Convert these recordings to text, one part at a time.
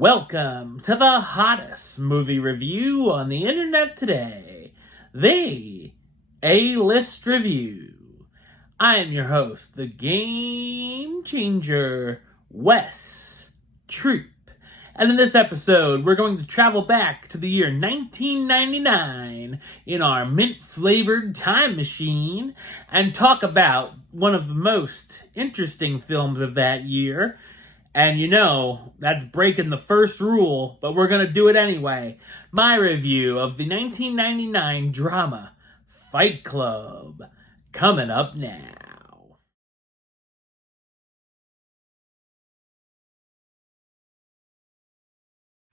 Welcome to the hottest movie review on the internet today, the A-List Review. I am your host, the Game Changer, Wes Troop. And in this episode, we're going to travel back to the year 1999 in our mint-flavored time machine and talk about one of the most interesting films of that year. And you know, that's breaking the first rule, but we're going to do it anyway. My review of the 1999 drama Fight Club, coming up now.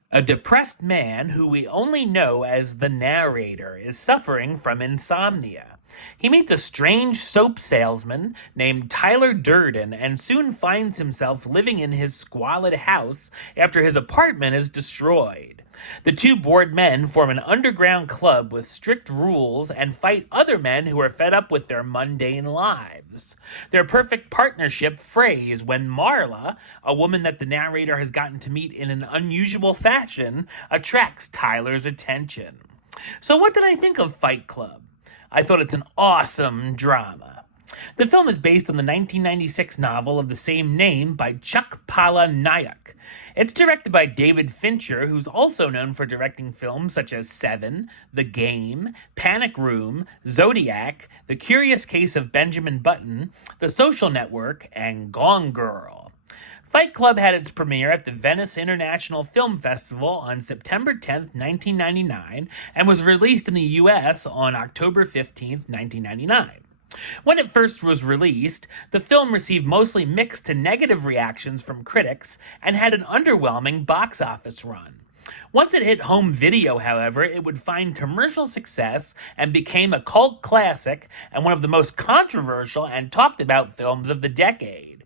A depressed man who we only know as the narrator is suffering from insomnia. He meets a strange soap salesman named Tyler Durden and soon finds himself living in his squalid house after his apartment is destroyed. The two bored men form an underground club with strict rules and fight other men who are fed up with their mundane lives. Their perfect partnership frays when Marla, a woman that the narrator has gotten to meet in an unusual fashion, attracts Tyler's attention. So what did I think of Fight Club? I thought it's an awesome drama. The film is based on the 1996 novel of the same name by Chuck Palahniuk. It's directed by David Fincher, who's also known for directing films such as Seven, The Game, Panic Room, Zodiac, The Curious Case of Benjamin Button, The Social Network, and Gone Girl. Fight Club had its premiere at the Venice International Film Festival on September 10, 1999, and was released in the U.S. on October 15, 1999. When it first was released, the film received mostly mixed to negative reactions from critics and had an underwhelming box office run. Once it hit home video, however, it would find commercial success and became a cult classic and one of the most controversial and talked about films of the decade.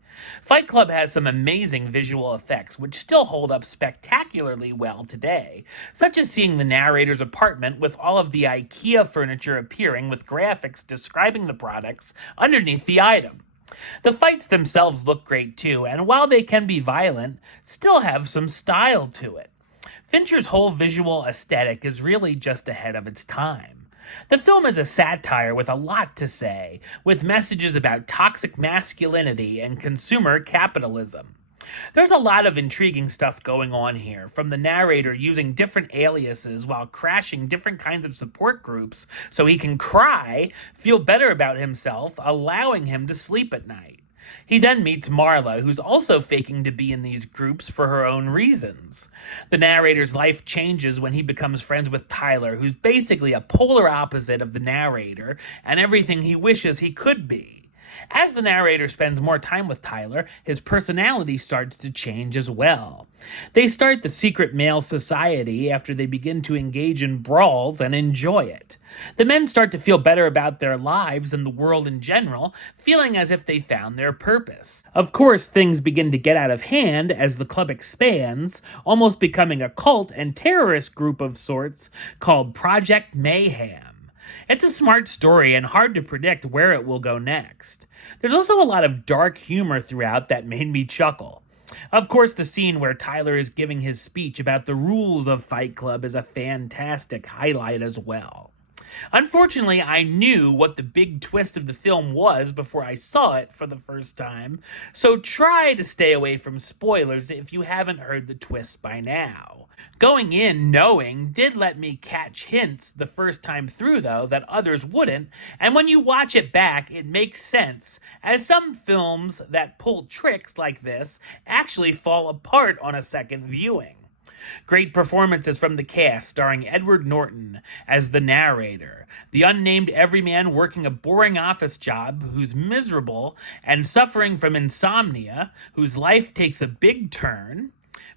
Fight Club has some amazing visual effects which still hold up spectacularly well today, such as seeing the narrator's apartment with all of the IKEA furniture appearing with graphics describing the products underneath the item. The fights themselves look great too, and while they can be violent, still have some style to it. Fincher's whole visual aesthetic is really just ahead of its time. The film is a satire with a lot to say, with messages about toxic masculinity and consumer capitalism. There's a lot of intriguing stuff going on here, from the narrator using different aliases while crashing different kinds of support groups so he can cry, feel better about himself, allowing him to sleep at night. He then meets Marla, who's also faking to be in these groups for her own reasons. The narrator's life changes when he becomes friends with Tyler, who's basically a polar opposite of the narrator and everything he wishes he could be. As the narrator spends more time with Tyler, his personality starts to change as well. They start the secret male society after they begin to engage in brawls and enjoy it. The men start to feel better about their lives and the world in general, feeling as if they found their purpose. Of course, things begin to get out of hand as the club expands, almost becoming a cult and terrorist group of sorts called Project Mayhem. It's a smart story and hard to predict where it will go next. There's also a lot of dark humor throughout that made me chuckle. Of course, the scene where Tyler is giving his speech about the rules of Fight Club is a fantastic highlight as well. Unfortunately, I knew what the big twist of the film was before I saw it for the first time, so try to stay away from spoilers if you haven't heard the twist by now. Going in knowing did let me catch hints the first time through, though, that others wouldn't, and when you watch it back, it makes sense, as some films that pull tricks like this actually fall apart on a second viewing. Great performances from the cast, starring Edward Norton as the narrator, the unnamed everyman working a boring office job who's miserable and suffering from insomnia, whose life takes a big turn,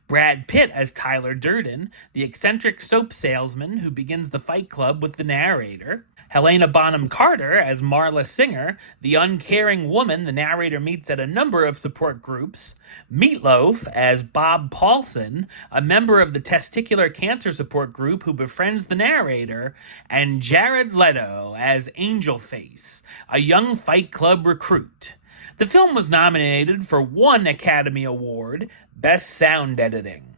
Brad Pitt as Tyler Durden, the eccentric soap salesman who begins the Fight Club with the narrator, Helena Bonham Carter as Marla Singer, the uncaring woman the narrator meets at a number of support groups, Meatloaf as Bob Paulson, a member of the testicular cancer support group who befriends the narrator, and Jared Leto as Angel Face, a young Fight Club recruit. The film was nominated for one Academy Award, Best Sound Editing.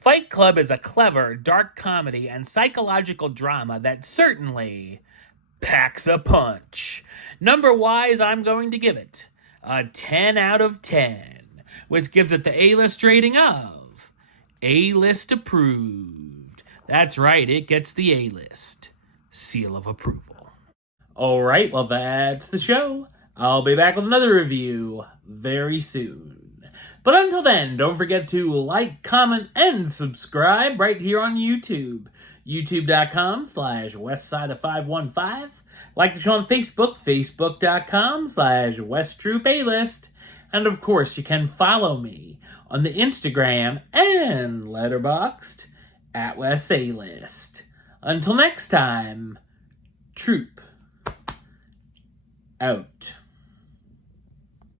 Fight Club is a clever, dark comedy and psychological drama that certainly packs a punch. Number-wise, I'm going to give it a 10 out of 10, which gives it the A-list rating of A-list approved. That's right, it gets the A-list seal of approval. Alright, well that's the show. I'll be back with another review very soon. But until then, don't forget to like, comment, and subscribe right here on YouTube. YouTube.com/WestsideOf515. Like the show on Facebook, Facebook.com/WestTroopAlist. And of course, you can follow me on the Instagram and Letterboxd at WesAlist. Until next time, Troop out.